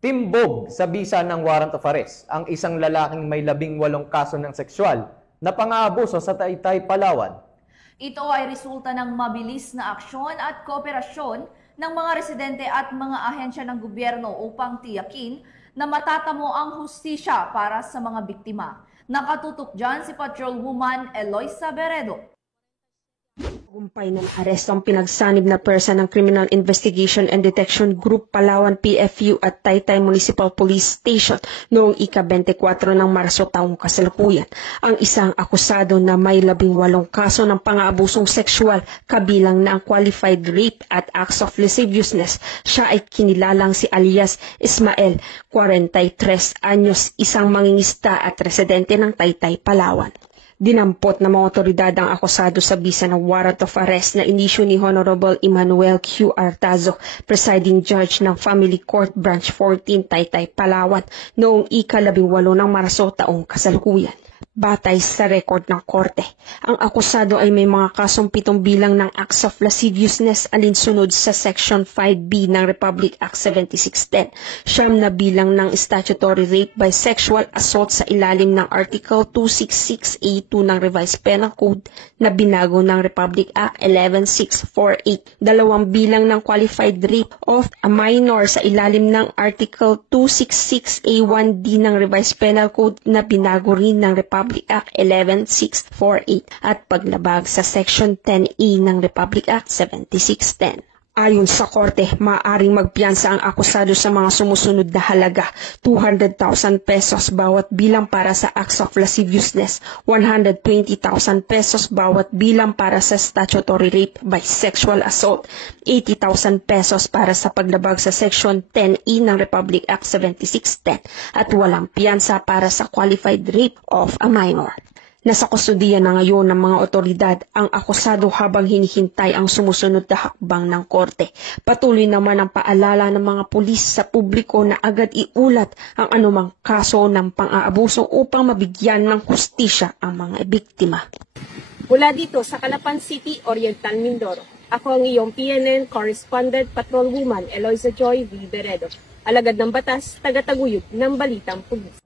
Timbog sa bisa ng warrant of arrest ang isang lalaking may 18 kaso ng sexual na pang-aabuso sa Taytay, Palawan. Ito ay resulta ng mabilis na aksyon at kooperasyon ng mga residente at mga ahensya ng gobyerno upang tiyakin na matatamo ang hustisya para sa mga biktima. Nakatutok dyan si Patrolwoman Eloisa Beredo. Tagumpay ng aresto ang pinagsanib na persa ng Criminal Investigation and Detection Group Palawan PFU at Taytay Municipal Police Station noong ika-24 ng Marso taong kasalukuyan. Ang isang akusado na may 18 kaso ng pang-aabusong sexual kabilang na ang qualified rape at acts of lasciviousness. Siya ay kinilalang si alias Ismael, 43 anyos, isang mangingista at residente ng Taytay, Palawan. Dinampot ng mga otoridad ang akusado sa bisa ng warrant of arrest na inisyu ni Honorable Emmanuel Q. Artazo, presiding judge ng Family Court Branch 14, Taytay, Palawan, noong ika-18 ng Marso taong kasalukuyan. Batay sa record ng korte, ang akusado ay may mga kasong 7 bilang ng acts of lasciviousness alinsunod sa Section 5B ng Republic Act 7610, 9 na bilang ng statutory rape by sexual assault sa ilalim ng Article 266A2 ng Revised Penal Code na binago ng Republic Act 11648, 2 bilang ng qualified rape of a minor sa ilalim ng Article 266A1D ng Revised Penal Code na binago rin ng Republic Act 11648 at paglabag sa Section 10E ng Republic Act 7610. Ayon sa korte, maaaring magpiyansa ang akusado sa mga sumusunod na halaga: 200,000 pesos bawat bilang para sa acts of lasciviousness, 120,000 pesos bawat bilang para sa statutory rape by sexual assault, 80,000 pesos para sa paglabag sa Section 10E ng Republic Act 7610 at walang piyansa para sa qualified rape of a minor. Nasa kustudiya na ngayon ng mga otoridad ang akusado habang hinihintay ang sumusunod na hakbang ng korte. Patuloy naman ang paalala ng mga pulis sa publiko na agad iulat ang anumang kaso ng pang-aabuso upang mabigyan ng hustisya ang mga biktima. Mula dito sa Calapan City, Oriental Mindoro, ako ang iyong PNN Correspondent Patrolwoman Eloisa Joy V. Beredo, alagad ng batas, taga-taguyod ng Balitang Pulis.